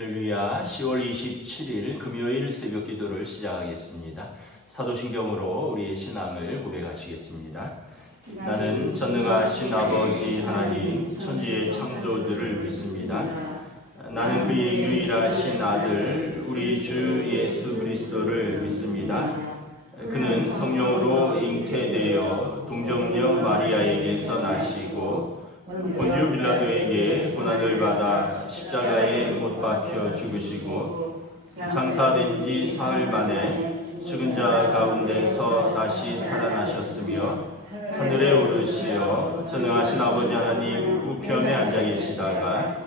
할렐루야. 10월 27일 금요일 새벽 기도를 시작하겠습니다. 사도신경으로 우리의 신앙을 고백하시겠습니다. 나는 전능하신 아버지 하나님 천지의 창조주를 믿습니다. 나는 그의 유일하신 아들 우리 주 예수 그리스도를 믿습니다. 그는 성령으로 잉태되어 동정녀 마리아에게서 나시고 본디오 빌라도에게 고난을 받아 십자가에 못 박혀 죽으시고 장사된 지 사흘 만에 죽은 자 가운데서 다시 살아나셨으며 하늘에 오르시어 전능하신 아버지 하나님 우편에 앉아 계시다가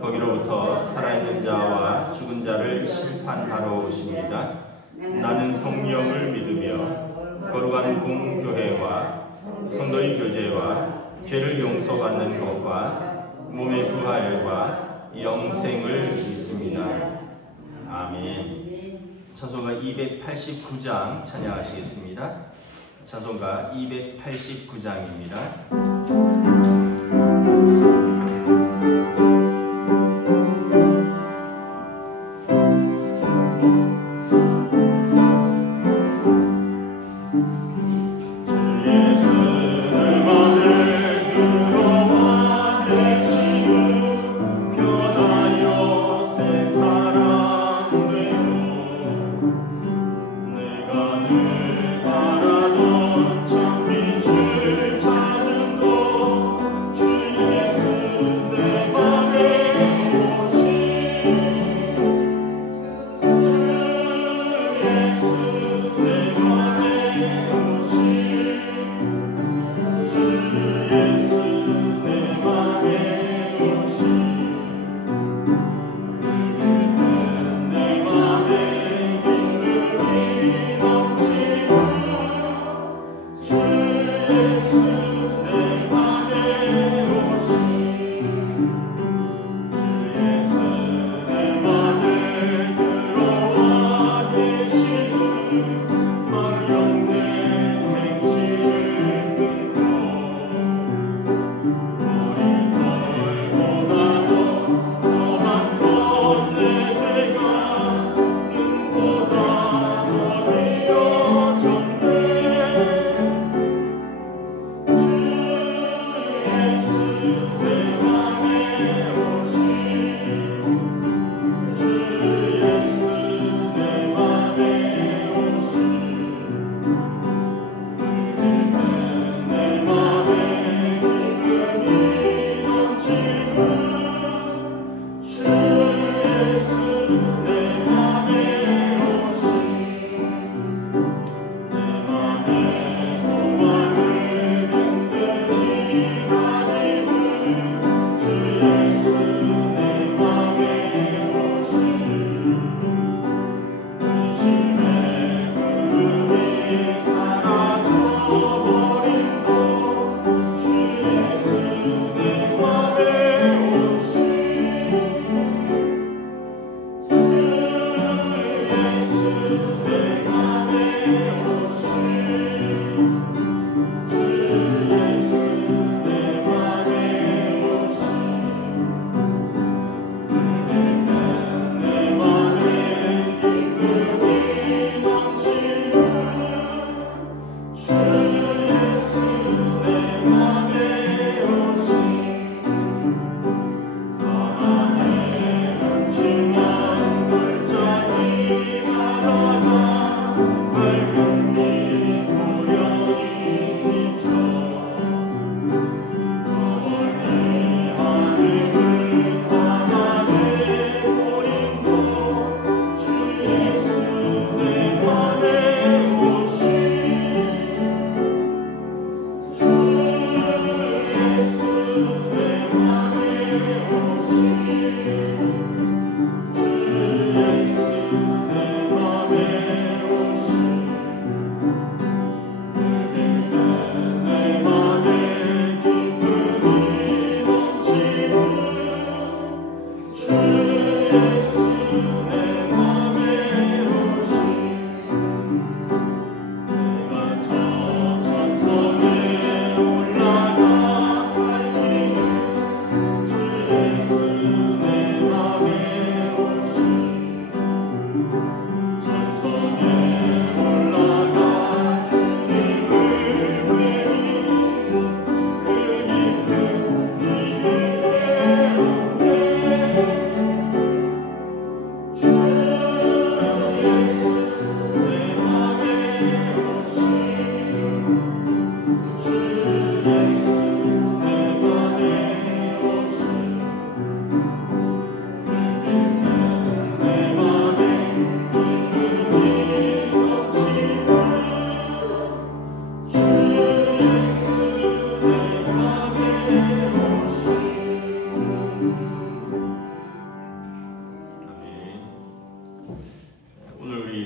거기로부터 살아있는 자와 죽은 자를 심판하러 오십니다. 나는 성령을 믿으며 거룩한 공교회와 성도의 교제와 죄를 용서받는 것과 몸의 부활과 영생을 믿습니다. 아멘. 찬송가 289장 찬양하시겠습니다. 찬송가 289장입니다.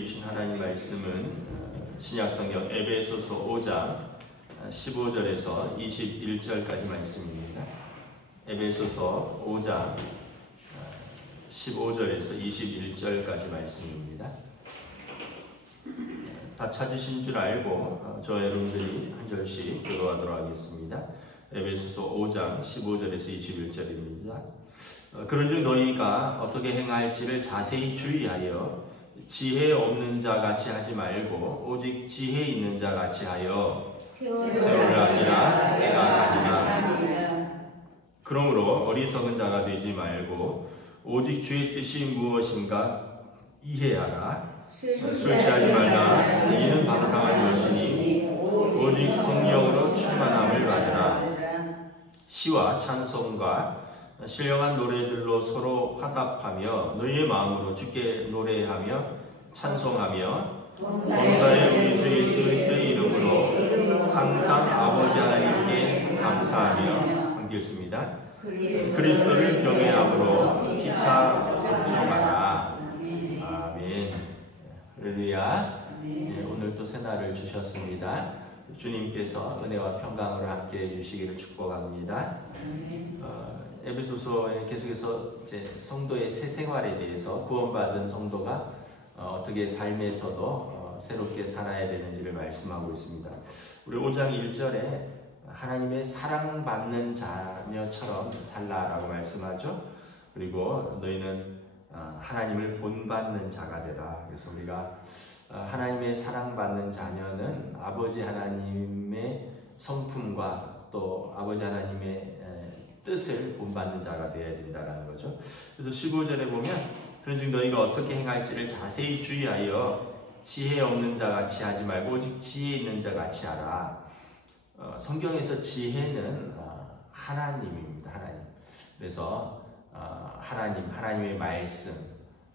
주신 하나님 말씀은 신약성경 에베소서 5장 15절에서 21절까지 말씀입니다. 에베소서 5장 15절에서 21절까지 말씀입니다. 다 찾으신 줄 알고 저 여러분들이 한 절씩 교도하도록 하겠습니다. 에베소서 5장 15절에서 21절입니다. 그런즉 너희가 어떻게 행할지를 자세히 주의하여 지혜 없는 자 같이 하지 말고 오직 지혜 있는 자 같이 하여 세월을 아끼라 때가 아니라. 그러므로 어리석은 자가 되지 말고 오직 주의 뜻이 무엇인가 이해하라. 술 취하지 말라. 이는 방탕한 것이니 오직 성령으로 충만함을 받으라. 시와 찬송과 신령한 노래들로 서로 화답하며 너희의 마음으로 주께 노래하며 찬송하며 범사에 우리 주 예수 그리스도의 이름으로 항상 아버지 하나님께 감사하며 함께 읽습니다. 그리스도를 경외함으로 피차 복종하라. 아멘. 할렐루야. 오늘 또 새날을 주셨습니다. 주님께서 은혜와 평강으로 함께 해주시기를 축복합니다. 에베소서에 계속해서 이제 성도의 새 생활에 대해서 구원받은 성도가 어떻게 삶에서도 새롭게 살아야 되는지를 말씀하고 있습니다. 우리 5장 1절에 하나님의 사랑받는 자녀처럼 살라라고 말씀하죠. 그리고 너희는 하나님을 본받는 자가 되라. 그래서 우리가 하나님의 사랑받는 자녀는 아버지 하나님의 성품과 또 아버지 하나님의 뜻을 본받는 자가 되어야 된다는 거죠. 그래서 15절에 보면 그런즉 너희가 어떻게 행할지를 자세히 주의하여 지혜 없는 자 같이 하지 말고 오직 지혜 있는 자 같이 하라. 성경에서 지혜는 하나님입니다. 하나님. 그래서 하나님의 말씀.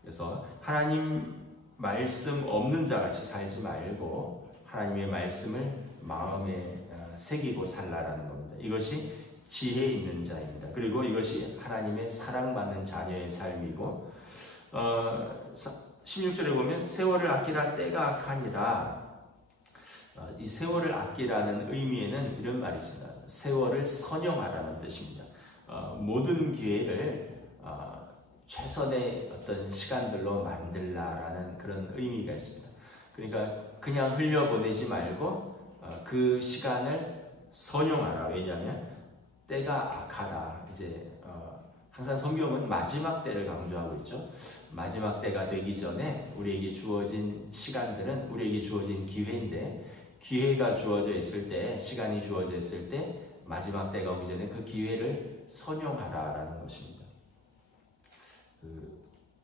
그래서 하나님 말씀 없는 자 같이 살지 말고 하나님의 말씀을 마음에 새기고 살라라는 겁니다. 이것이 지혜 있는 자입니다. 그리고 이것이 하나님의 사랑받는 자녀의 삶이고 16절에 보면 세월을 아끼라 때가 악하니라. 이 세월을 아끼라는 의미에는 이런 말이 있습니다. 세월을 선용하라는 뜻입니다. 모든 기회를 최선의 어떤 시간들로 만들라라는 그런 의미가 있습니다. 그러니까 그냥 흘려보내지 말고 그 시간을 선용하라. 왜냐하면 때가 악하다. 이제 항상 성경은 마지막 때를 강조하고 있죠. 마지막 때가 되기 전에 우리에게 주어진 시간들은 우리에게 주어진 기회인데 기회가 주어져 있을 때, 시간이 주어져 있을 때 마지막 때가 오기 전에 그 기회를 선용하라라는 것입니다.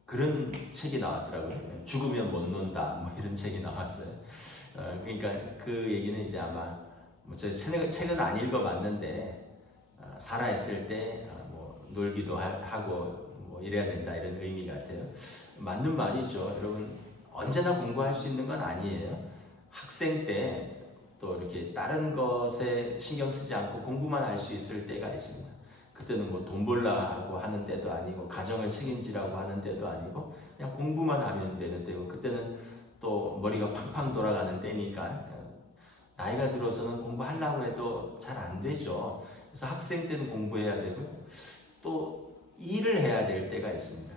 그런 책이 나왔더라고요. 죽으면 못 논다. 뭐 이런 책이 나왔어요. 그러니까 그 얘기는 이제 아마 저 책은 안 읽어봤는데 살아있을 때 뭐 놀기도 하고 뭐 이래야 된다 이런 의미 같아요. 맞는 말이죠. 여러분 언제나 공부할 수 있는 건 아니에요. 학생 때 또 이렇게 다른 것에 신경 쓰지 않고 공부만 할 수 있을 때가 있습니다. 그때는 뭐 돈 벌라고 하는 때도 아니고 가정을 책임지라고 하는 때도 아니고 그냥 공부만 하면 되는 때고 그때는 또 머리가 팡팡 돌아가는 때니까 나이가 들어서는 공부하려고 해도 잘 안 되죠. 그래서 학생 때는 공부해야 되고요. 또 일을 해야 될 때가 있습니다.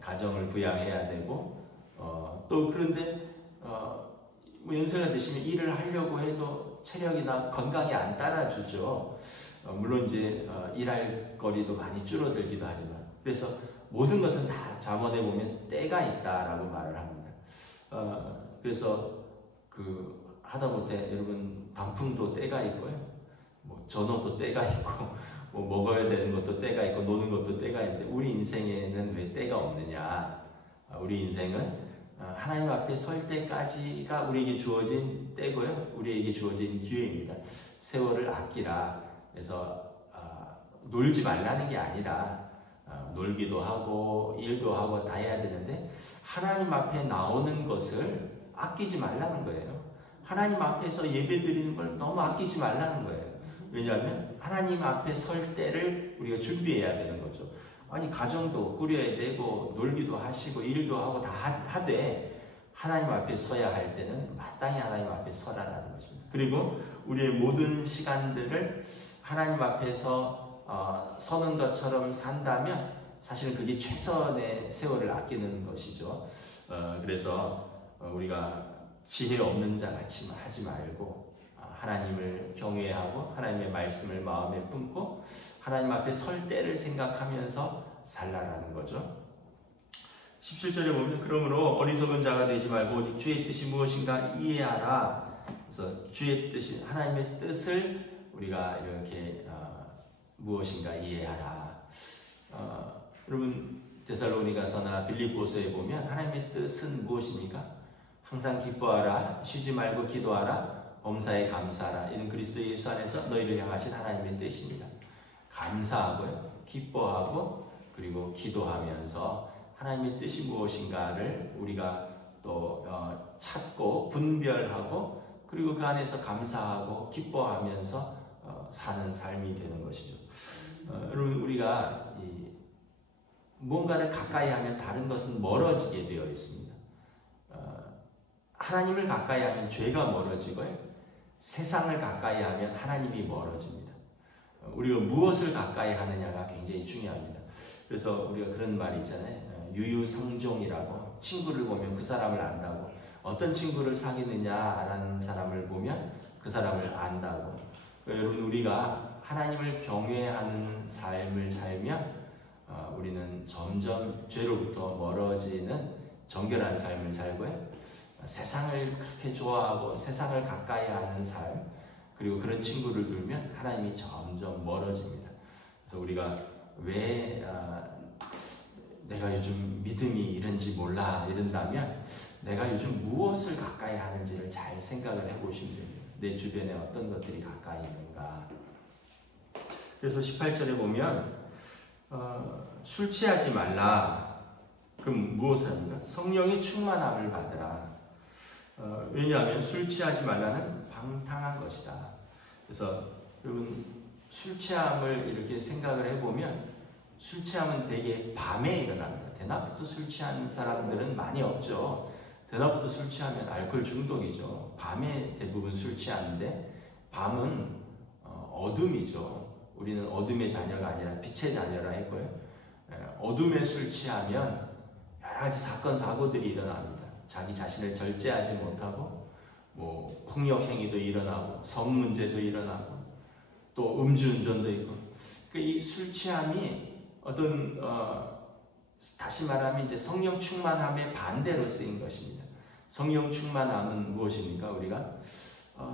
가정을 부양해야 되고 또 그런데 뭐 연세가 드시면 일을 하려고 해도 체력이나 건강이 안 따라주죠. 물론 이제 일할 거리도 많이 줄어들기도 하지만 그래서 모든 것은 다 잠언에 보면 때가 있다라고 말을 합니다. 그래서 그 하다못해 여러분 단풍도 때가 있고요. 뭐 전어도 때가 있고 뭐 먹어야 되는 것도 때가 있고 노는 것도 때가 있는데 우리 인생에는 왜 때가 없느냐? 우리 인생은 하나님 앞에 설 때까지가 우리에게 주어진 때고요. 우리에게 주어진 기회입니다. 세월을 아끼라. 그래서 놀지 말라는 게 아니라 놀기도 하고 일도 하고 다 해야 되는데 하나님 앞에 나오는 것을 아끼지 말라는 거예요. 하나님 앞에서 예배 드리는 걸 너무 아끼지 말라는 거예요. 왜냐하면 하나님 앞에 설 때를 우리가 준비해야 되는 거죠. 아니 가정도 꾸려야 되고 놀기도 하시고 일도 하고 다 하되 하나님 앞에 서야 할 때는 마땅히 하나님 앞에 서라라는 것입니다. 그리고 우리의 모든 시간들을 하나님 앞에서 서는 것처럼 산다면 사실은 그게 최선의 세월을 아끼는 것이죠. 그래서 우리가 지혜 없는 자 같이 하지 말고 하나님을 경외하고 하나님의 말씀을 마음에 품고 하나님 앞에 설 때를 생각하면서 살라라는 거죠. 17절에 보면 그러므로 어리석은 자가 되지 말고 오직 주의 뜻이 무엇인가 이해하라. 그래서 주의 뜻이 하나님의 뜻을 우리가 이렇게 무엇인가 이해하라. 여러분 데살로니가서나 빌립보서에 보면 하나님의 뜻은 무엇입니까? 항상 기뻐하라, 쉬지 말고 기도하라, 범사에 감사하라. 이는 그리스도 예수 안에서 너희를 향하신 하나님의 뜻입니다. 감사하고요, 기뻐하고 그리고 기도하면서 하나님의 뜻이 무엇인가를 우리가 또 찾고 분별하고 그리고 그 안에서 감사하고 기뻐하면서 사는 삶이 되는 것이죠. 여러분 우리가 뭔가를 가까이 하면 다른 것은 멀어지게 되어 있습니다. 하나님을 가까이 하면 죄가 멀어지고요, 세상을 가까이 하면 하나님이 멀어집니다. 우리가 무엇을 가까이 하느냐가 굉장히 중요합니다. 그래서 우리가 그런 말이 있잖아요. 유유상종이라고, 친구를 보면 그 사람을 안다고, 어떤 친구를 사귀느냐라는 사람을 보면 그 사람을 안다고. 여러분 우리가 하나님을 경외하는 삶을 살면 우리는 점점 죄로부터 멀어지는 정결한 삶을 살고요, 세상을 그렇게 좋아하고 세상을 가까이 하는 삶, 그리고 그런 친구를 두면 하나님이 점점 멀어집니다. 그래서 우리가 왜 내가 요즘 믿음이 이런지 몰라 이런다면 내가 요즘 무엇을 가까이 하는지를 잘 생각을 해보시면 됩니다. 내 주변에 어떤 것들이 가까이 있는가. 그래서 18절에 보면 술 취하지 말라. 그럼 무엇을 합니까? 성령의 충만함을 받으라. 왜냐하면 술 취하지 말라는 방탕한 것이다. 그래서 여러분 술 취함을 이렇게 생각을 해보면 술 취함은 되게 밤에 일어납니다. 대낮부터 술 취하는 사람들은 많이 없죠. 대낮부터 술 취하면 알코올 중독이죠. 밤에 대부분 술 취하는데 밤은 어둠이죠. 우리는 어둠의 자녀가 아니라 빛의 자녀라 했고요. 어둠에 술 취하면 여러 가지 사건 사고들이 일어납니다. 자기 자신을 절제하지 못하고 뭐 폭력 행위도 일어나고 성 문제도 일어나고 또 음주운전도 있고, 이 술 취함이 어떤 다시 말하면 이제 성령 충만함의 반대로 쓰인 것입니다. 성령 충만함은 무엇입니까? 우리가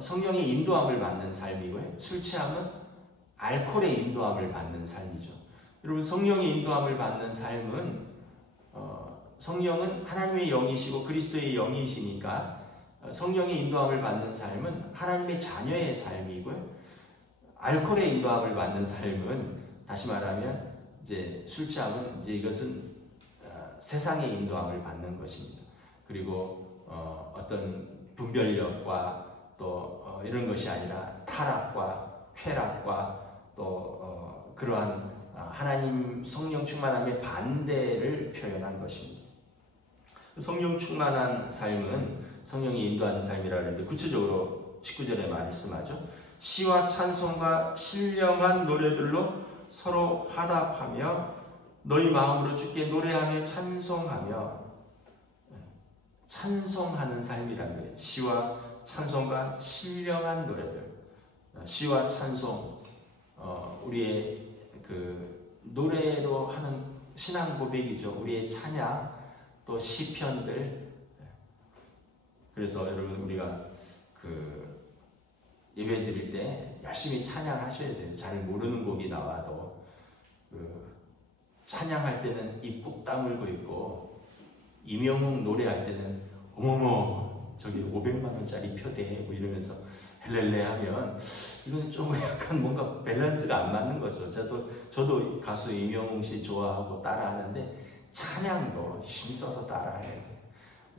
성령의 인도함을 받는 삶이고요, 술 취함은 알코올의 인도함을 받는 삶이죠. 여러분 성령의 인도함을 받는 삶은 성령은 하나님의 영이시고 그리스도의 영이시니까 성령의 인도함을 받는 삶은 하나님의 자녀의 삶이고요, 알코올의 인도함을 받는 삶은 다시 말하면 이제 술 취함은 이제 이것은 세상의 인도함을 받는 것입니다. 그리고 어떤 분별력과 또 이런 것이 아니라 타락과 쾌락과 또 그러한 하나님 성령 충만함의 반대를 표현한 것입니다. 성령 충만한 삶은 성령이 인도하는 삶이라고 하는데 구체적으로 19절에 말씀하죠. 시와 찬송과 신령한 노래들로 서로 화답하며 너희 마음으로 주께 노래하며 찬송하며, 찬송하는 삶이라는 거예요. 시와 찬송과 신령한 노래들. 시와 찬송, 우리의 그 노래로 하는 신앙 고백이죠. 우리의 찬양, 또 시편들. 그래서 여러분 우리가 그 예배 드릴 때 열심히 찬양하셔야 돼요. 잘 모르는 곡이 나와도 찬양할 때는 입 꾹 다물고 있고, 임영웅 노래할 때는 어머머 저기 500만 원짜리 표대 뭐 이러면서 헬렐레 하면 이건 좀 약간 뭔가 밸런스가 안 맞는 거죠. 저도 가수 임영웅 씨 좋아하고 따라하는데 찬양도 힘써서 따라해야 돼요.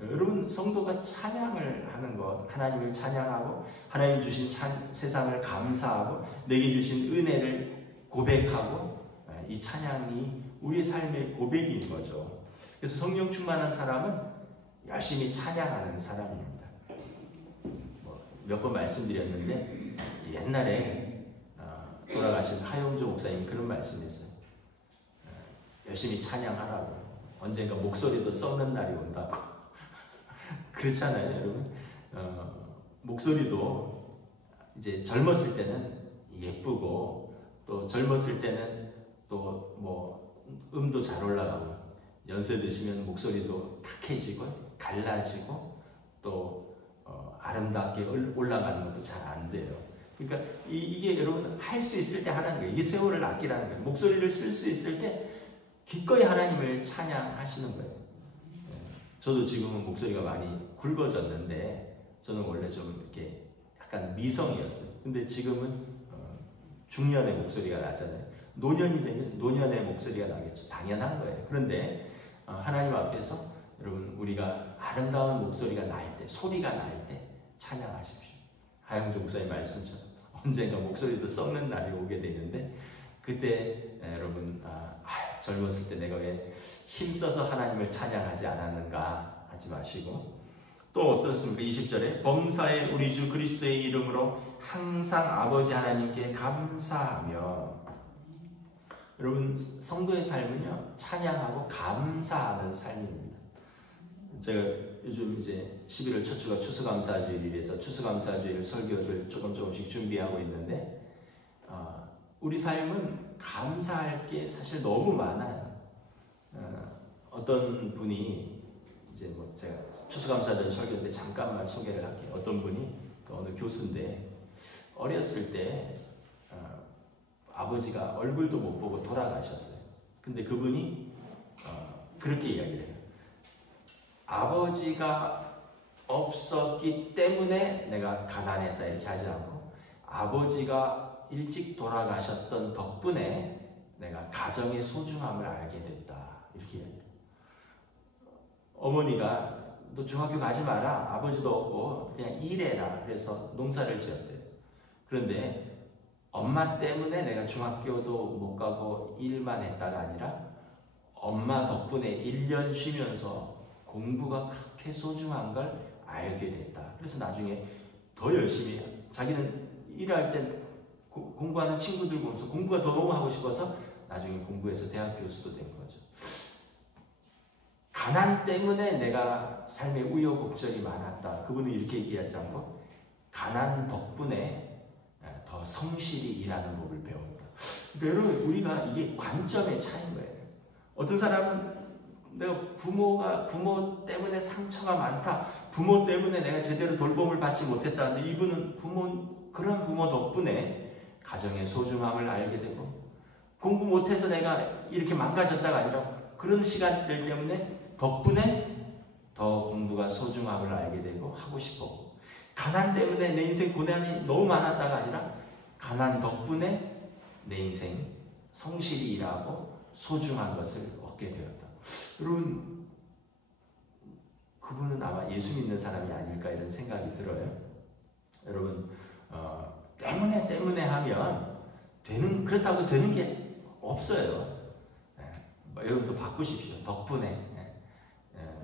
여러분 성도가 찬양을 하는 것, 하나님을 찬양하고 하나님 주신 세상을 감사하고 내게 주신 은혜를 고백하고, 이 찬양이 우리의 삶의 고백인 거죠. 그래서 성령 충만한 사람은 열심히 찬양하는 사람입니다. 몇 번 말씀드렸는데 옛날에 돌아가신 하용조 목사님이 그런 말씀했어요. 열심히 찬양하라고. 언젠가 목소리도 썩는 날이 온다고. 그렇잖아요, 여러분. 목소리도 이제 젊었을 때는 예쁘고 또 젊었을 때는 또 뭐 음도 잘 올라가고 연세 드시면 목소리도 탁해지고 갈라지고 또 아름답게 올라가는 것도 잘 안 돼요. 그러니까 이게 여러분 할 수 있을 때 하라는 거예요. 이게 세월을 아끼라는 거예요. 목소리를 쓸 수 있을 때 기꺼이 하나님을 찬양하시는 거예요. 저도 지금은 목소리가 많이 굵어졌는데 저는 원래 좀 이렇게 약간 미성이었어요. 근데 지금은 중년의 목소리가 나잖아요. 노년이 되면 노년의 목소리가 나겠죠. 당연한 거예요. 그런데 하나님 앞에서 여러분 우리가 아름다운 목소리가 날 때, 소리가 날 때 찬양하십시오. 하영조 목사님 말씀처럼 언젠가 목소리도 썩는 날이 오게 되는데 그때 여러분 젊었을 때 내가 왜 힘써서 하나님을 찬양하지 않았는가 하지 마시고 또 어떻습니까? 20절에 범사에 우리 주 그리스도의 이름으로 항상 아버지 하나님께 감사하며. 여러분 성도의 삶은요 찬양하고 감사하는 삶입니다. 제가 요즘 이제 11월 첫 주가 추수감사주일이라서 추수감사주일 설교를 조금씩 준비하고 있는데 우리 삶은 감사할 게 사실 너무 많아요. 어떤 분이 이제 뭐 제가 추수감사절 설교 때 잠깐만 소개를 할게요. 어떤 분이 어느 교수인데 어렸을 때 아버지가 얼굴도 못 보고 돌아가셨어요. 근데 그분이 그렇게 이야기를 해요. 아버지가 없었기 때문에 내가 가난했다 이렇게 하지 않고 아버지가 일찍 돌아가셨던 덕분에 내가 가정의 소중함을 알게 됐다 이렇게 이야기해요. 어머니가 너 중학교 가지 마라. 아버지도 없고 그냥 일해라. 그래서 농사를 지었대요. 그런데 엄마 때문에 내가 중학교도 못 가고 일만 했다가 아니라 엄마 덕분에 1년 쉬면서 공부가 그렇게 소중한 걸 알게 됐다. 그래서 나중에 더 열심히 자기는 일할 때 공부하는 친구들 보면서 공부가 더 너무 하고 싶어서 나중에 공부해서 대학 교수도 된 거죠. 가난 때문에 내가 삶에 우여곡절이 많았다. 그분은 이렇게 얘기하지 않고 가난 덕분에 더 성실히 일하는 법을 배웠다. 그러니까 여러분 우리가 이게 관점의 차이인 거예요. 어떤 사람은 내가 부모 때문에 상처가 많다. 부모 때문에 내가 제대로 돌봄을 받지 못했다. 근데 이분은 그런 부모 덕분에 가정의 소중함을 알게 되고 공부 못해서 내가 이렇게 망가졌다가 아니라 그런 시간들 때문에 덕분에 더 공부가 소중함을 알게 되고 하고 싶었고 가난 때문에 내 인생 고난이 너무 많았다가 아니라 가난 덕분에 내 인생 성실히 일하고 소중한 것을 얻게 되었다. 여러분 그분은 아마 예수 믿는 사람이 아닐까 이런 생각이 들어요. 여러분 때문에 하면 그렇다고 되는 게 없어요. 여러분도 바꾸십시오. 덕분에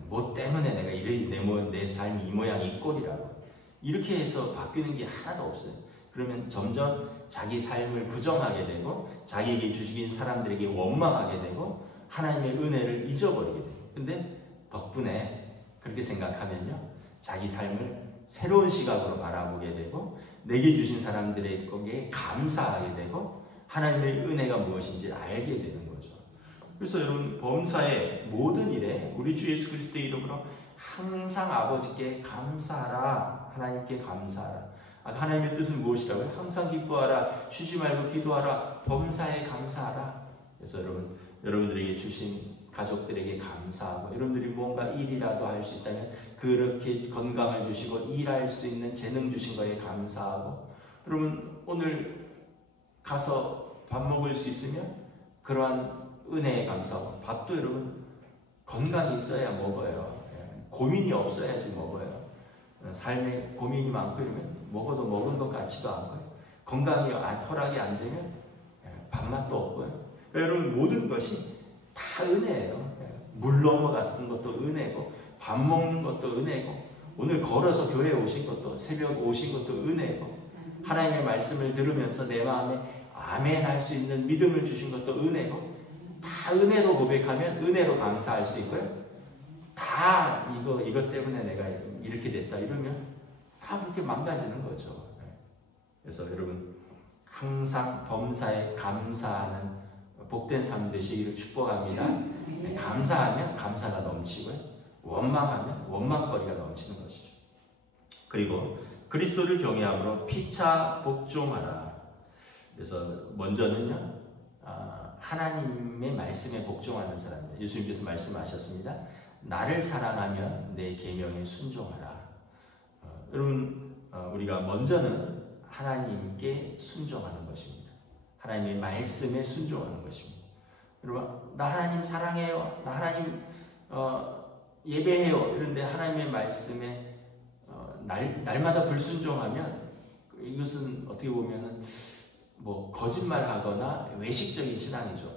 뭐 때문에 내가 내 삶이 이 모양이 이 꼴이라고 이렇게 해서 바뀌는 게 하나도 없어요. 그러면 점점 자기 삶을 부정하게 되고 자기에게 주신 사람들에게 원망하게 되고 하나님의 은혜를 잊어버리게 돼요. 근데 덕분에 그렇게 생각하면요 자기 삶을 새로운 시각으로 바라보게 되고 내게 주신 사람들에게 감사하게 되고 하나님의 은혜가 무엇인지 알게 되는 거죠. 그래서 여러분 범사의 모든 일에 우리 주 예수 그리스도의 이름으로 항상 아버지께 감사하라. 하나님께 감사하라. 하나님의 뜻은 무엇이라고요? 항상 기뻐하라. 쉬지 말고 기도하라. 범사에 감사하라. 그래서 여러분들에게 주신 가족들에게 감사하고 여러분들이 뭔가 일이라도 할 수 있다면 그렇게 건강을 주시고 일할 수 있는 재능 주신 거에 감사하고 여러분 오늘 가서 밥 먹을 수 있으면 그러한 은혜에 감사하고 밥도 여러분 건강이 있어야 먹어요. 고민이 없어야지 먹어요. 삶에 고민이 많고 이러면 먹어도 먹은 것 같지도 않고요. 건강이 허락이 안 되면 밥맛도 없고요. 여러분 모든 것이 다 은혜예요. 물 넘어갔던 것도 은혜고 밥 먹는 것도 은혜고, 오늘 걸어서 교회에 오신 것도, 새벽 오신 것도 은혜고, 하나님의 말씀을 들으면서 내 마음에 아멘 할 수 있는 믿음을 주신 것도 은혜고, 다 은혜로 고백하면 은혜로 감사할 수 있고요. 다 이것 때문에 내가 이렇게 됐다 이러면 다 그렇게 망가지는 거죠. 그래서 여러분 항상 범사에 감사하는 복된 삶 되시기를 축복합니다. 감사하면 감사가 넘치고요. 원망하면 원망거리가 넘치는 것이죠. 그리고 그리스도를 경외함으로 피차 복종하라. 그래서 먼저는요, 하나님의 말씀에 복종하는 사람들. 예수님께서 말씀하셨습니다. 나를 사랑하면 내 계명에 순종하라. 여러분, 우리가 먼저는 하나님께 순종하는 것입니다. 하나님의 말씀에 순종하는 것입니다. 여러분, 나 하나님 사랑해요. 나 하나님 예배해요. 이런데 하나님의 말씀에 날마다 불순종하면 이것은 어떻게 보면은 뭐 거짓말하거나 외식적인 신앙이죠.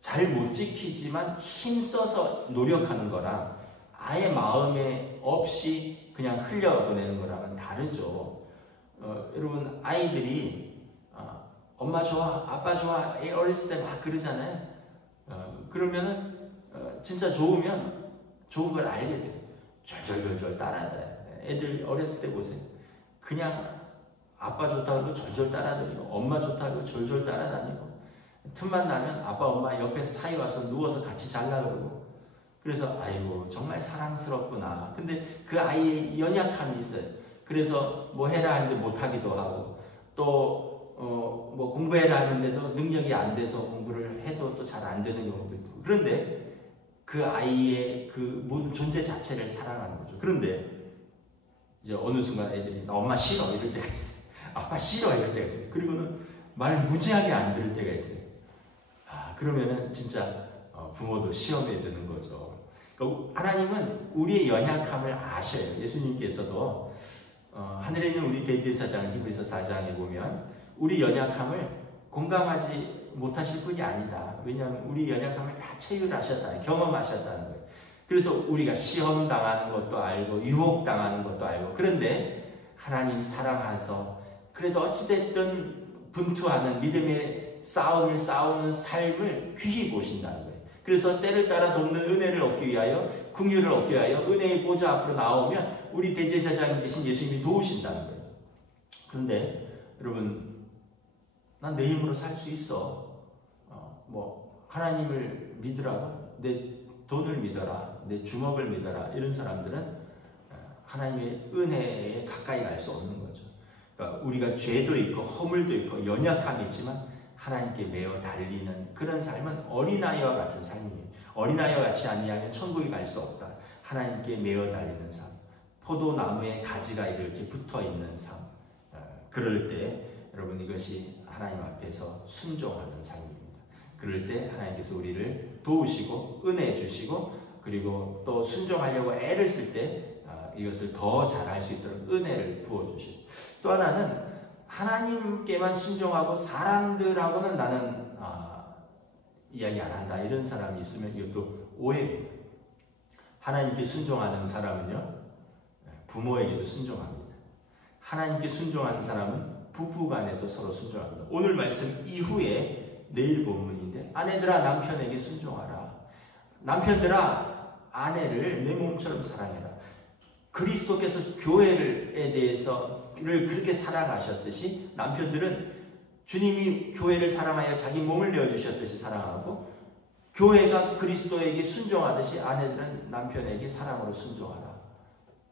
잘 못 지키지만 힘써서 노력하는 거랑 아예 마음에 없이 그냥 흘려보내는 거랑은 다르죠. 여러분 아이들이 엄마 좋아, 아빠 좋아, 어렸을 때 막 그러잖아요. 그러면은 진짜 좋으면 좋은 걸 알게 돼요. 절절절절 따라다요. 애들 어렸을 때 보세요. 그냥 아빠 좋다고 절절 따라다니고 엄마 좋다고 절절 따라다니고 틈만 나면 아빠 엄마 옆에 사이 와서 누워서 같이 잘라 그러고 그래서 아이고 정말 사랑스럽구나. 근데 그 아이의 연약함이 있어요. 그래서 뭐 해라 하는데 못하기도 하고 또 뭐 공부해라 하는데도 능력이 안 돼서 공부를 해도 또 잘 안 되는 경우도 있고 그런데 그 아이의 그 모든 존재 자체를 사랑하는 거죠. 그런데 이제 어느 순간 애들이 나 엄마 싫어 이럴 때가 있어요. 아빠 싫어 이럴 때가 있어요. 그리고는 말 무지하게 안 들을 때가 있어요. 그러면은 진짜 부모도 시험에 드는 거죠. 그러니까 하나님은 우리의 연약함을 아셔요. 예수님께서도 하늘에 있는 우리 대제사장 히브리서 4장에 보면 우리 연약함을 공감하지 못하실 분이 아니다. 왜냐하면 우리 연약함을 다 체휼하셨다, 경험하셨다는 거예요. 그래서 우리가 시험 당하는 것도 알고 유혹 당하는 것도 알고 그런데 하나님 사랑하셔서 그래도 어찌됐든 분투하는 믿음의 싸움을 싸우는 삶을 귀히 보신다는 거예요. 그래서 때를 따라 돕는 은혜를 얻기 위하여 긍휼을 얻기 위하여 은혜의 보좌 앞으로 나오면 우리 대제사장님 되신 예수님이 도우신다는 거예요. 그런데 여러분 난 내 힘으로 살 수 있어. 뭐 하나님을 믿으라고 내 돈을 믿어라, 내 주먹을 믿어라 이런 사람들은 하나님의 은혜에 가까이 갈 수 없는 거죠. 그러니까 우리가 죄도 있고 허물도 있고 연약함이 있지만 하나님께 매어 달리는 그런 삶은 어린아이와 같은 삶이에요. 어린아이와 같이 아니하면 천국에 갈 수 없다. 하나님께 매어 달리는 삶, 포도나무에 가지가 이렇게 붙어있는 삶. 그럴 때 여러분 이것이 하나님 앞에서 순종하는 삶입니다. 그럴 때 하나님께서 우리를 도우시고 은혜 주시고 그리고 또 순종하려고 애를 쓸 때 이것을 더 잘할 수 있도록 은혜를 부어주시고 또 하나는 하나님께만 순종하고 사람들하고는 나는 이야기 안 한다 이런 사람이 있으면 이것도 오해입니다. 하나님께 순종하는 사람은요 부모에게도 순종합니다. 하나님께 순종하는 사람은 부부간에도 서로 순종합니다. 오늘 말씀 이후에 내일 본문인데 아내들아 남편에게 순종하라. 남편들아 아내를 내 몸처럼 사랑해라. 그리스도께서 교회에 대해서를 그렇게 사랑하셨듯이 남편들은 주님이 교회를 사랑하여 자기 몸을 내어주셨듯이 사랑하고 교회가 그리스도에게 순종하듯이 아내들은 남편에게 사랑으로 순종하라.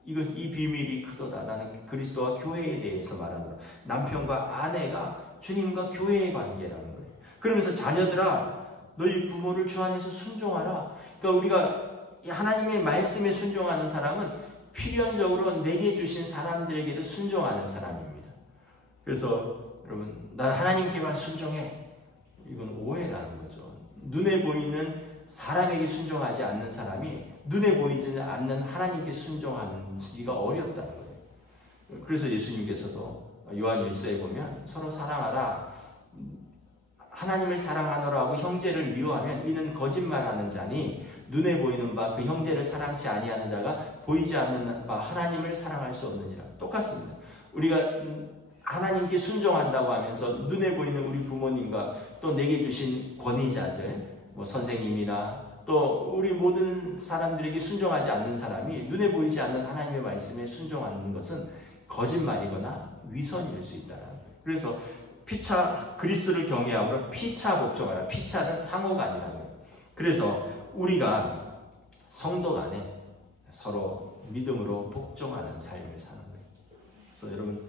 이 비밀이 크도다. 나는 그리스도와 교회에 대해서 말하는 거야. 남편과 아내가 주님과 교회의 관계라는 거예요. 그러면서 자녀들아 너희 부모를 주 안에서 순종하라. 그러니까 우리가 하나님의 말씀에 순종하는 사람은 필연적으로 내게 주신 사람들에게도 순종하는 사람입니다. 그래서 여러분 난 하나님께만 순종해. 이건 오해라는 거죠. 눈에 보이는 사람에게 순종하지 않는 사람이 눈에 보이지 않는 하나님께 순종하기가 어렵다는 거예요. 그래서 예수님께서도 요한 1서에 보면 서로 사랑하라. 하나님을 사랑하노라 하고 형제를 미워하면 이는 거짓말하는 자니 눈에 보이는 바 그 형제를 사랑치 아니하는 자가 보이지 않는 바 하나님을 사랑할 수 없느니라. 똑같습니다. 우리가 하나님께 순종한다고 하면서 눈에 보이는 우리 부모님과 또 내게 주신 권위자들, 뭐 선생님이나 또 우리 모든 사람들에게 순종하지 않는 사람이 눈에 보이지 않는 하나님의 말씀에 순종하는 것은 거짓말이거나 위선일 수 있다는 거예요. 그래서 피차 그리스도를 경외함으로 피차 복종하라. 피차는 상호가 아니라는 거예요. 그래서 우리가 성도 간에 서로 믿음으로 복종하는 삶을 사는 거예요. 그래서 여러분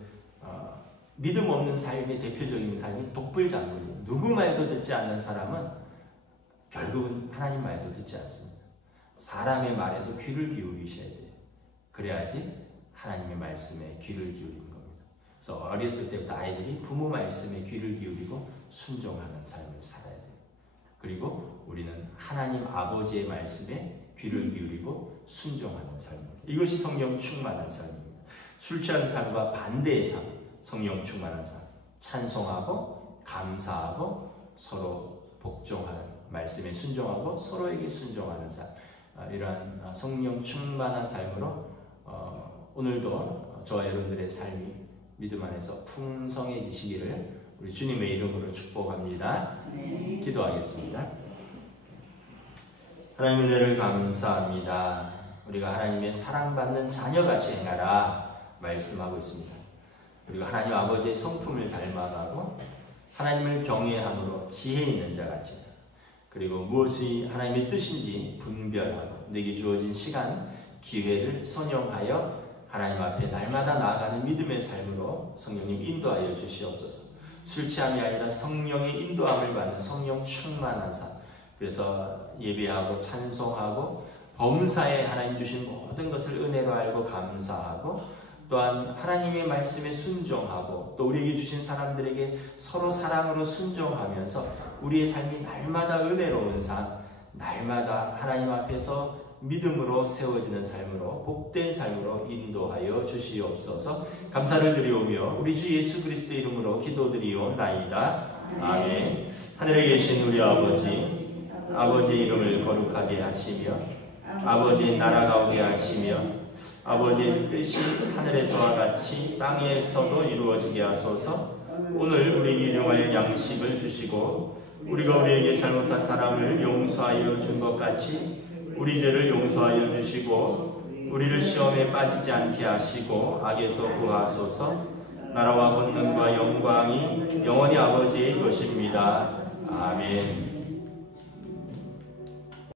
믿음 없는 삶의 대표적인 삶이 독불장군이에요. 누구 말도 듣지 않는 사람은 결국은 하나님 말도 듣지 않습니다. 사람의 말에도 귀를 기울이셔야 돼요. 그래야지 하나님의 말씀에 귀를 기울이는 겁니다. 그래서 어렸을 때부터 아이들이 부모 말씀에 귀를 기울이고 순종하는 삶을 살아야 돼요. 그리고 우리는 하나님 아버지의 말씀에 귀를 기울이고 순종하는 삶입니다. 이것이 성령 충만한 삶입니다. 술 취한 삶과 반대의 삶, 성령 충만한 삶. 찬송하고 감사하고 서로 복종하는, 말씀에 순종하고 서로에게 순종하는 삶. 이러한 성령 충만한 삶으로 오늘도 저와 여러분들의 삶이 믿음 안에서 풍성해지시기를 우리 주님의 이름으로 축복합니다. 네. 기도하겠습니다. 하나님의 은혜를 감사합니다. 우리가 하나님의 사랑받는 자녀같이 행하라 말씀하고 있습니다. 그리고 하나님 아버지의 성품을 닮아가고 하나님을 경외함으로 지혜 있는 자같이, 그리고 무엇이 하나님의 뜻인지 분별하고 내게 주어진 시간, 기회를 선용하여 하나님 앞에 날마다 나아가는 믿음의 삶으로 성령님 인도하여 주시옵소서. 술 취함이 아니라 성령의 인도함을 받는 성령 충만한 삶. 그래서 예배하고 찬송하고 범사에 하나님 주신 모든 것을 은혜로 알고 감사하고, 또한 하나님의 말씀에 순종하고 또 우리에게 주신 사람들에게 서로 사랑으로 순종하면서 우리의 삶이 날마다 은혜로운 삶, 날마다 하나님 앞에서 믿음으로 세워지는 삶으로, 복된 삶으로 인도하여 주시옵소서. 감사를 드리오며 우리 주 예수 그리스도의 이름으로 기도드리옵나이다. 아멘. 하늘에 계신 우리 아버지, 아버지의 이름을 거룩하게 하시며 아버지의 나라가 오게 하시며 아버지의 뜻이 하늘에서와 같이 땅에서도 이루어지게 하소서. 오늘 우리 일용할 양식을 주시고 우리가 우리에게 잘못한 사람을 용서하여 준 것 같이 우리 죄를 용서하여 주시고 우리를 시험에 빠지지 않게 하시고 악에서 구하소서. 나라와 권능과 영광이 영원히 아버지의 것입니다. 아멘.